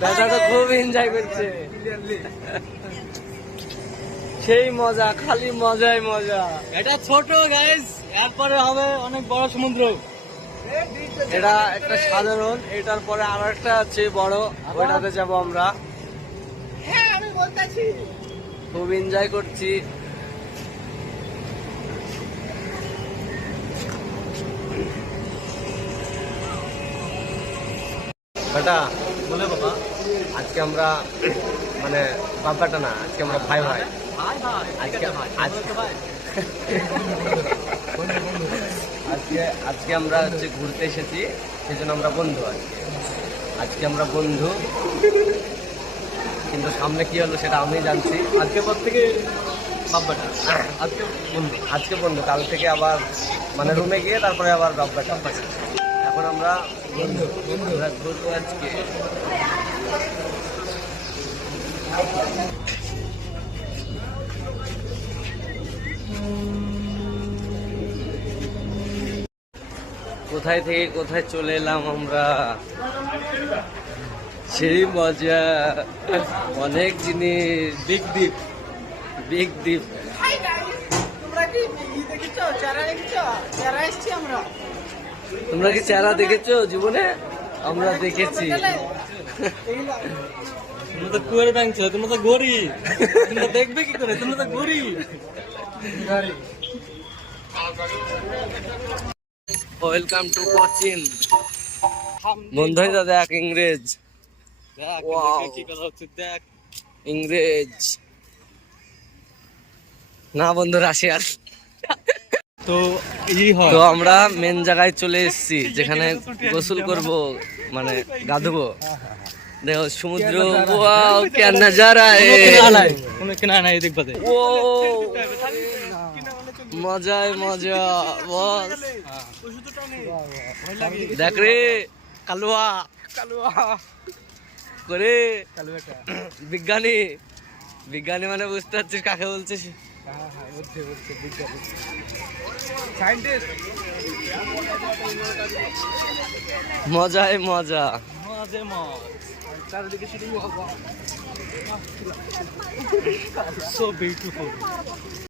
দাদা তো খুব এনজয় করছে, সেই মজা, খালি মজাই মজা। এটা ছোট গাইস, এরপরে হবে অনেক বড় সমুদ্র। এটা একটা সাধারণ, এটার পরে আরো একটা আছে বড়, ওইটাতে যাব আমরা। হ্যাঁ আমি বলতেছি, খুব এনজয় করছি। বেটা বলে বাবা, আজকে আমরা মানে বাবাটা না, আজকে আমরা ভাই ভাই। ভাই ভাই আজকে আজকে আজকে আমরা হচ্ছে ঘুরতে এসেছি, সেই জন্য আমরা বন্ধু। আজকে আমরা বন্ধু, কিন্তু সামনে কি হলো সেটা আমি জানছি। আজকে পর থেকে বাব্বাটা, আজকে বন্ধু। আজকে বন্ধু, কাল থেকে আবার মানে রুমে গিয়ে তারপরে আবার বাব্বাটা। এখন আমরা বন্ধু আমরা ঘুরবো আজকে। কোথায় থেকে কোথায় চলে এলাম আমরা, সেই মজা, অনেক জিনিস। বিগ দ্বীপ। বিগ দ্বীপ। তোমরা কি চেহারা দেখেছো জীবনে? আমরা দেখেছি। তোমরা তো কুয়ারে টাংছো, তোমরা তো গড়ি, তোমরা দেখবে কি করে? তোমরা তো গড়ি। Welcome to Cochin. বন্ধু হয়ে যা, দেখ ইংরেজ, দেখ Wow. কি করা হচ্ছে, দেখ। ইংরেজ না বন্ধু, রাশিয়ার। তো হয় তো আমরা মেন জায়গায় চলে এসেছি, যেখানে গোসল করব, মানে গা ধুবো। দেখো সমুদ্র, ওয়াও क्या नजारा है। কোনো কেনা নাই দেখবাতে। ও মজায় মজা বস। দেখ রে কালুয়া করে বিজ্ঞানী, বিজ্ঞানী মানে বুঝতে পারছিস কাকে বলছিস? মজায় মজা। মজে মজ। চারিদিকে শুধু সো বিউটিফুল।